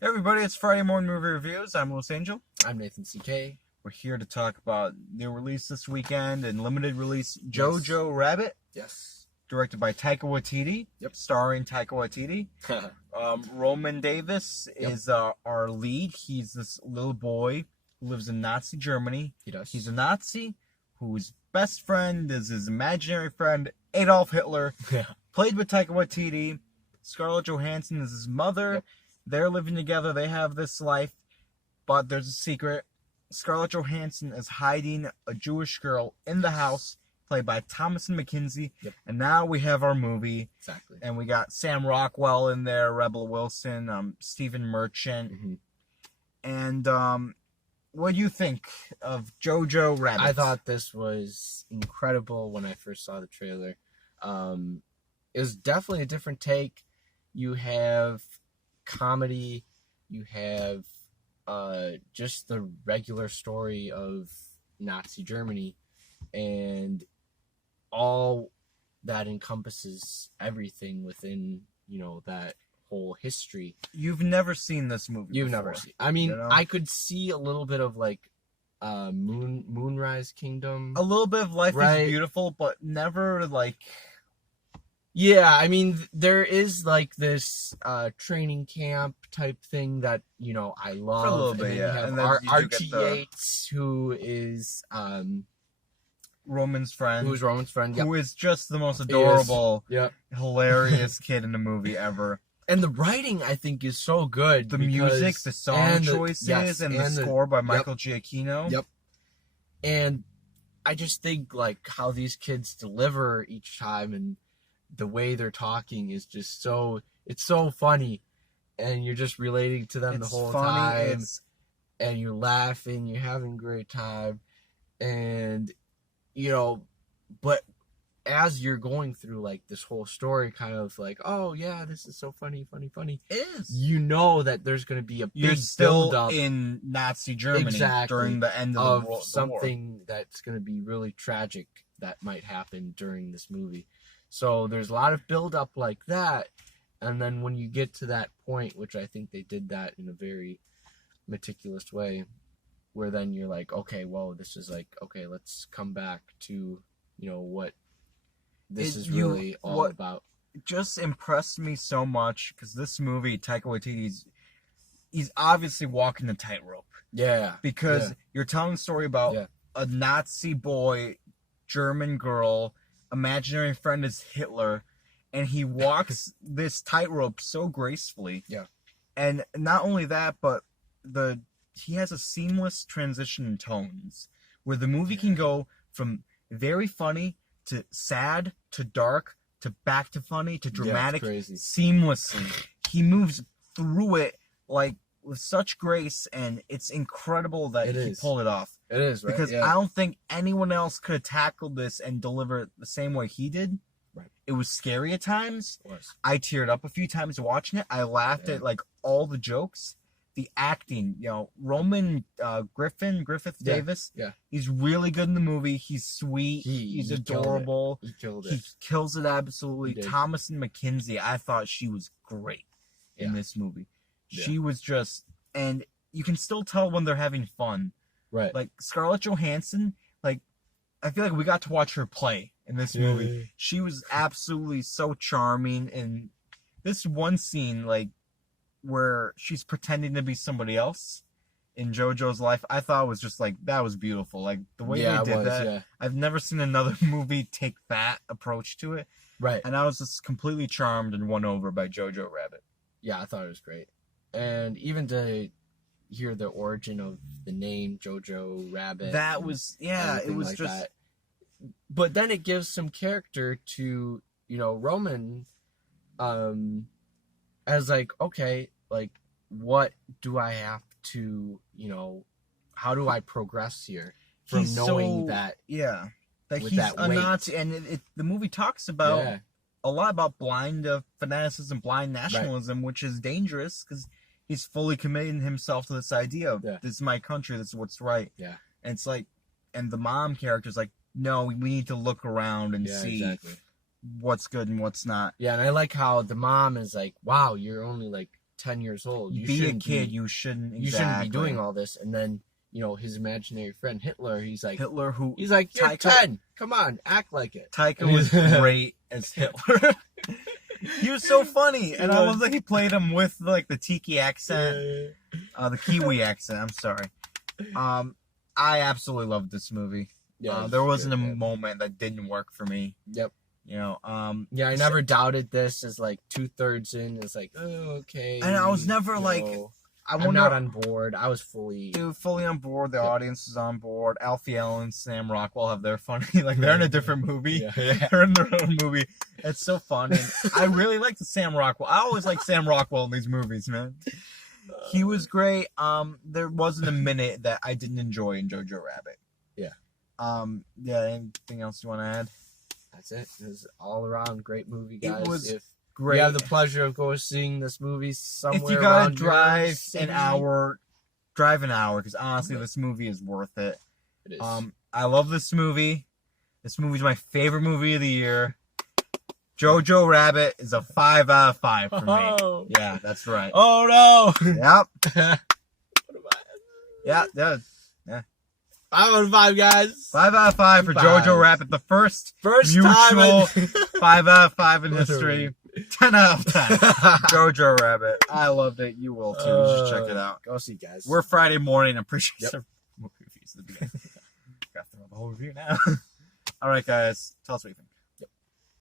Hey everybody, it's Friday Morning Movie Reviews. I'm Los Angel. I'm Nathan CK. We're here to talk about new release this weekend and limited release JoJo Rabbit, Yes. directed by Taika Waititi. Yep. Starring Taika Waititi. Roman Davis is our lead. He's this little boy who lives in Nazi Germany. He does. He's a Nazi whose best friend is his imaginary friend Adolf Hitler, played by Taika Waititi. Scarlett Johansson is his mother. Yep. They're living together. They have this life, but there's a secret. Scarlett Johansson is hiding a Jewish girl in the house, played by Thomasin McKenzie. Yep. And now we have our movie. Exactly. And we got Sam Rockwell in there, Rebel Wilson, Stephen Merchant. Mm-hmm. And what do you think of JoJo Rabbit? I thought this was incredible when I first saw the trailer. It was definitely a different take. You have comedy. You have just the regular story of Nazi Germany, and all that encompasses everything within, that whole history. You've never seen this movie You've before, never seen. I mean, you know? I could see a little bit of Moonrise Kingdom. A little bit of Life Right. is Beautiful, but never Yeah, I mean, there is this training camp type thing that I love. For a little and bit, then yeah. You have And then you do Archie get the- Yates, who is Roman's friend. who's Roman's friend. Yep. Who is just the most adorable, Yep. hilarious kid in the movie ever. And the writing, I think, is so good. The because- music, the song and the- choices, yes, and the score by Michael Giacchino. Yep. And I just think how these kids deliver each time, and the way they're talking is just it's so funny, and you're just relating to them the It's whole funny, time, and you're laughing, you're having a great time, and but as you're going through this whole story, kind of oh yeah, this is so funny, It is. that there's going to be a You're big still build-up in Nazi Germany Exactly. during the end of of the war. something that's going to be really tragic that might happen during this movie. So there's a lot of build up like that, and then when you get to that point, which I think they did that in a very meticulous way, where then you're okay, well, this is okay, let's come back to what this is really all about. It just impressed me so much because this movie, Taika Waititi's, he's obviously walking the tightrope. Yeah, Because you're telling a story about a Nazi boy, German girl, imaginary friend is Hitler, and he walks this tightrope so gracefully. Yeah. And not only that, but he has a seamless transition in tones where the movie can go from very funny to sad to dark to back to funny to dramatic crazy. seamlessly. He moves through it with such grace, and it's incredible that he pulled it off. It is, right? Because Yeah. I don't think anyone else could have tackled this and deliver it the same way he did. Right. It was scary at times. It was. I teared up a few times watching it. I laughed at all the jokes. The acting, Roman Griffith Davis. Yeah. He's really good in the movie. He's sweet. He's he killed it. adorable. He killed He it. kills it absolutely. He did. Thomasin McKenzie, I thought she was great in this movie. Yeah. She was just, and you can still tell when they're having fun. Right. Scarlett Johansson, I feel like we got to watch her play in this movie. Yeah. She was absolutely so charming. And this one scene, where she's pretending to be somebody else in JoJo's life, I thought was just that was beautiful. The way they did that. Yeah. I've never seen another movie take that approach to it. Right. And I was just completely charmed and won over by JoJo Rabbit. Yeah, I thought it was great. And even to hear the origin of the name JoJo Rabbit. That was, it was just... that. But then it gives some character to, Roman, as okay, what do I have to, how do I progress here from He's knowing so- that? Yeah. That with he's that a weight. Nazi, and the movie talks about a lot about blind fanaticism, blind nationalism, which is dangerous because he's fully committing himself to this idea of this is my country, this is what's right. Yeah. And it's and the mom character's no, we need to look around and see what's good and what's not. Yeah, and I like how the mom is wow, you're only 10 years old. You be a shouldn't kid. You shouldn't. You shouldn't be exactly. doing all this. And then, you know, his imaginary friend Hitler, he's like, Hitler, who you're Taika- 10. Come on, act like it. Taika was great as Hitler. He was so funny, and I was like, he played him with like the tiki accent, the Kiwi accent. I'm sorry. I absolutely loved this movie. Yeah, there wasn't a moment that didn't work for me. Yep. You know. Yeah, I never doubted this. As like 2/3 in, it's like, oh, okay. And I was never like, I'm not on board. I was fully on board. The audience is on board. Alfie Allen, Sam Rockwell have their funny. Like they're in a different movie. Yeah. They're in their own movie. It's so fun. And I really like the Sam Rockwell. I always like Sam Rockwell in these movies, man. He was great. There wasn't a minute that I didn't enjoy in Jojo Rabbit. Yeah. Yeah. Anything else you want to add? That's it. It was all around great movie, guys. It was if great. you have the pleasure of going seeing this movie somewhere, if you gotta around drive your an hour, because honestly, this movie is worth it. It is. I love this movie. This movie's my favorite movie of the year. Jojo Rabbit is a 5 out of 5 for me. Yeah, that's right. Oh no! Yep. Yeah. 5 out of 5, guys. 5 out of 5 for Jojo Rabbit. The first mutual time 5 out of 5 in history. 10 out of 10. Jojo Rabbit. I loved it. You will too. Just check it out. Go see, guys. We're Friday morning. I'm pretty sure. Yep. Movies at the beginning. Got through the whole review now. All right, guys. Tell us what you think.